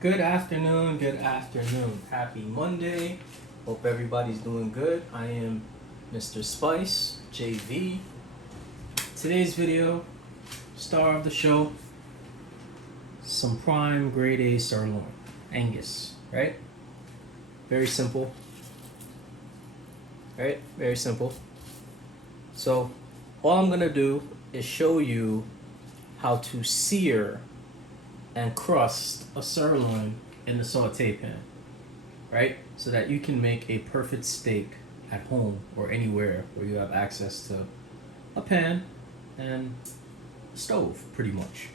Good afternoon, good afternoon. Happy Monday. Hope everybody's doing good. I am Mr. Spice, JV. Today's video, star of the show, some prime grade A sirloin, Angus, right? Very simple, right? Very simple. So, all I'm gonna do is show you how to sear and crust a sirloin in the saute pan, right? So that you can make a perfect steak at home or anywhere where you have access to a pan and a stove, pretty much.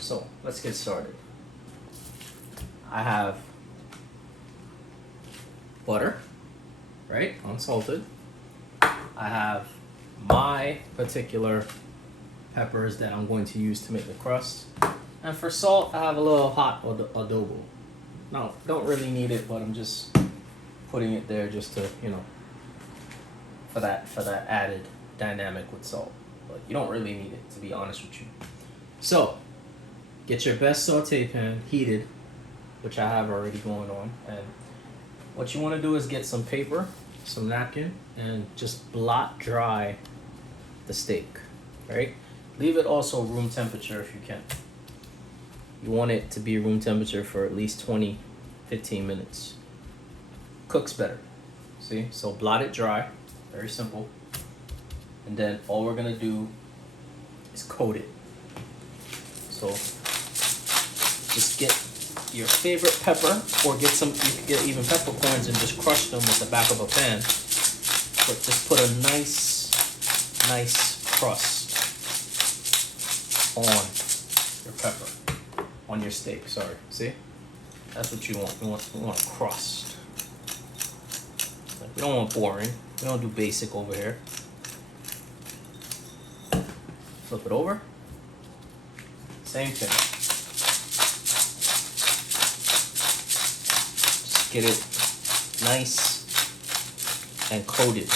So let's get started. I have butter, right? Unsalted. I have my particular peppers that I'm going to use to make the crust. And for salt, I have a little hot adobo. No, don't really need it, but I'm just putting it there just to, for that added dynamic with salt. But you don't really need it, to be honest with you. So, get your best saute pan heated, which I have already going on. And what you want to do is get some paper, some napkin, and just blot dry the steak, right? Leave it also room temperature if you can. You want it to be room temperature for at least 20-15 minutes. Cooks better. See? So blot it dry. Very simple. And then all we're going to do is coat it. So just get your favorite pepper, or get some, you could get even peppercorns and just crush them with the back of a pan. But just put a nice crust on your pepper. On your steak, sorry. See? That's what you want. You want a crust. Like, we don't want boring. We don't do basic over here. Flip it over. Same thing. Just get it nice and coated.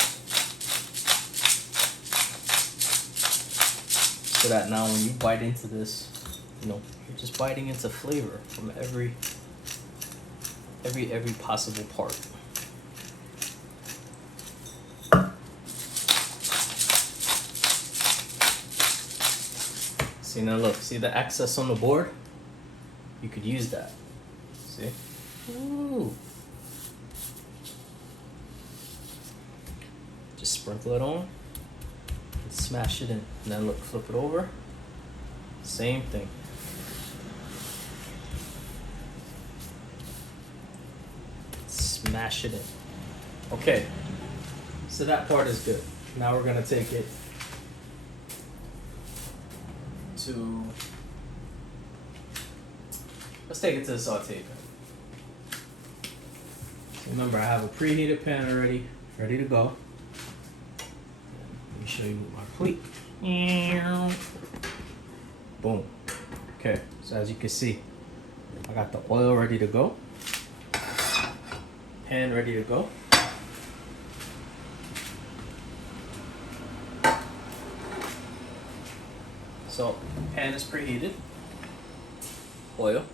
So that now when you bite into this, you're just biting into flavor from every possible part. See, now look, see the excess on the board? You could use that. See? Ooh. Just sprinkle it on and smash it in. And then look, flip it over. Same thing. Smash it in. Okay, so that part is good. Now we're gonna take it to, let's take it to the saute pan. Remember, I have a preheated pan already, ready to go. Let me show you my plate. Boom. Okay, so as you can see, I got the oil ready to go. Pan ready to go. So, pan is preheated. Oil.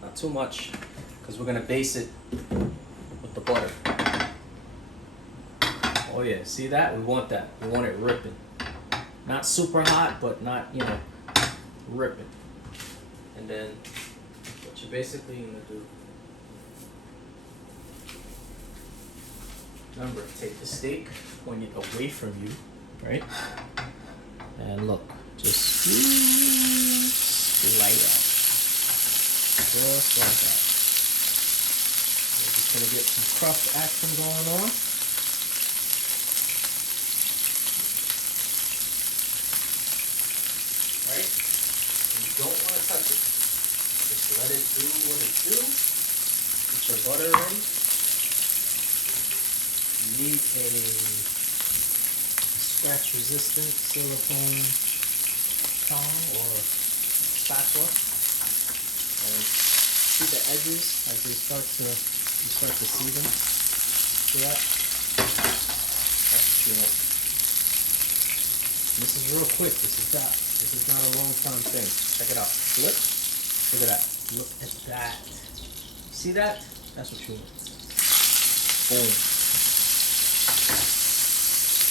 Not too much, because we're gonna base it with the butter. Oh yeah, see that? We want that. We want it ripping. Not super hot, but not, ripping. And then what you're basically gonna do, remember, take the steak when it's away from you, right? And look, just slide out. Just like that. We're just gonna get some crust action going on. Right? And you don't want to touch it. Just let it do what it do. Get your butter ready. You need a scratch resistant silicone tongue or spatula. And see the edges as you start to see them. See that? That's what you want. This is real quick. This is not a long time thing. Check it out. Flip. Look at that. Look at that. See that? That's what you want. Boom.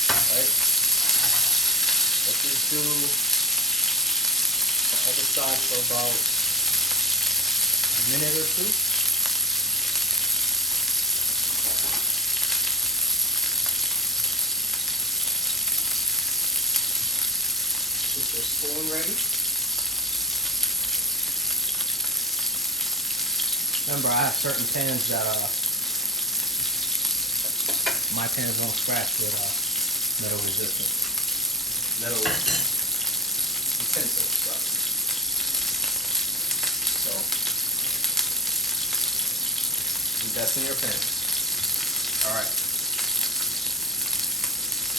Alright. Let this do the other side for about a minute or two. Get your spoon ready. Remember, I have certain pans that my pans don't scratch with metal resistance, metal utensils. So that's in your pan. All right.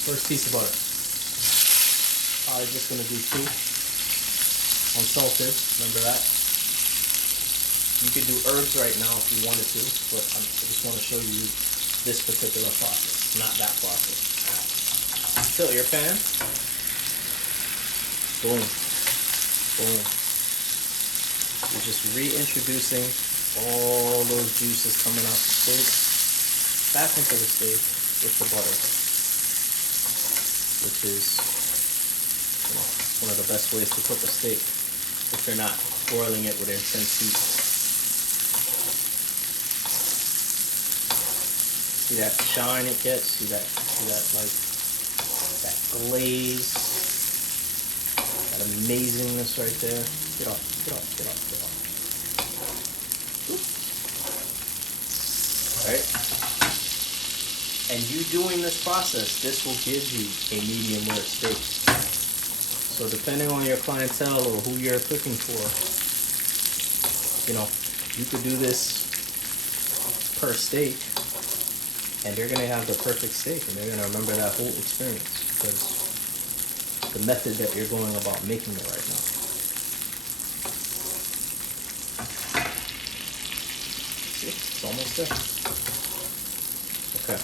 First piece of butter. Probably just gonna do 2 unsalted. Remember that. You could do herbs right now if you wanted to, but I just want to show you this particular process, not that process. Tilt your pan. Boom. Boom. You're just reintroducing all those juices coming out the steak back into the steak with the butter, which is one of the best ways to cook a steak if you're not broiling it with intense heat. See that shine it gets? See that like that glaze, that amazingness right there. Get off. Alright? And you doing this process, this will give you a medium rare steak. So depending on your clientele or who you're cooking for, you could do this per steak, and they're gonna have the perfect steak, and they're gonna remember that whole experience because the method that you're going about making it right now. See, it's almost there. Okay.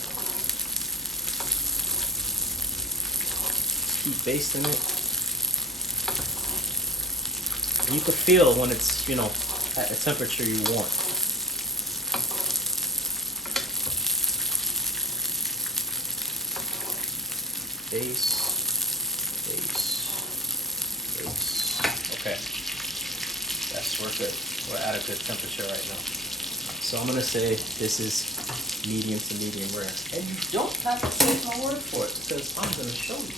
Keep basting it. And you can feel when it's, at the temperature you want. Base. Okay. Yes, we're good. We're at a good temperature right now. So I'm gonna say this is medium to medium rare. And you don't have to take my word for it because I'm gonna show you.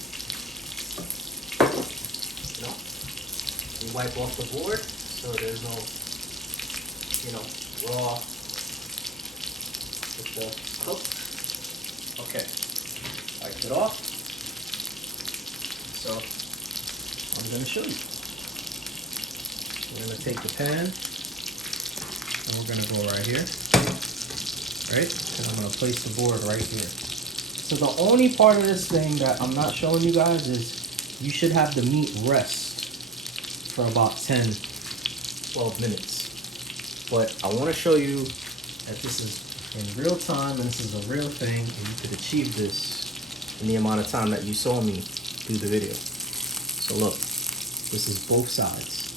You wipe off the board so there's no, raw with the cook. Okay. Wipe it off. So I'm going to show you. We're going to take the pan and we're going to go right here. Right? And I'm going to place the board right here. So the only part of this thing that I'm not showing you guys is you should have the meat rest for about 10, 12 minutes. But I want to show you that this is in real time and this is a real thing, and you could achieve this in the amount of time that you saw me do the video. So look, this is both sides.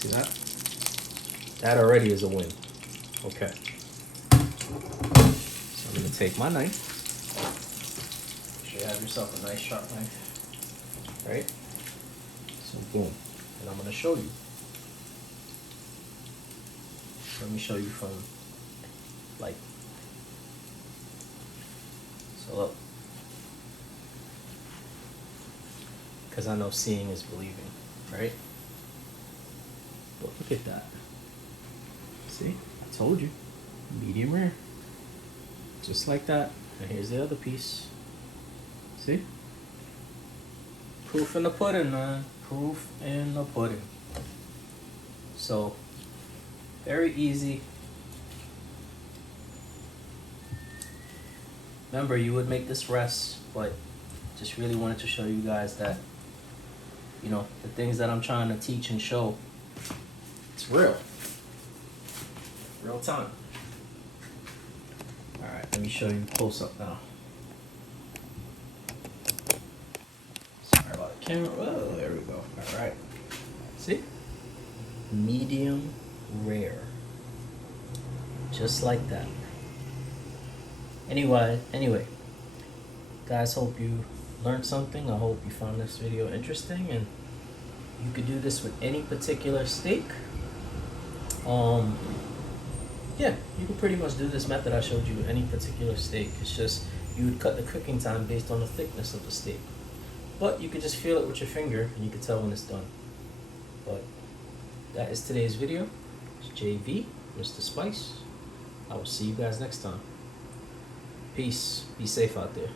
See that? That already is a win. Okay. So I'm going to take my knife. Make sure you have yourself a nice sharp knife. Right? So boom. And I'm going to show you. Let me show you from like. So look. Because I know seeing is believing, right? But look at that. See? I told you. Medium rare. Just like that. And here's the other piece. See? Proof in the pudding, man. Proof in the pudding. So, very easy. Remember, you would make this rest, but just really wanted to show you guys that, the things that I'm trying to teach and show, it's real. Real time. Alright, let me show you close up now. Sorry about the camera. Oh, there we go. Alright. See? Medium rare. Just like that. Anyway, guys, hope you learned something. I hope you found this video interesting, and you could do this with any particular steak. Yeah, you can pretty much do this method I showed you with any particular steak. It's just you would cut the cooking time based on the thickness of the steak. But you could just feel it with your finger and you can tell when it's done. But that is today's video. It's JV, Mr. Spice. I will see you guys next time. Peace. Be safe out there.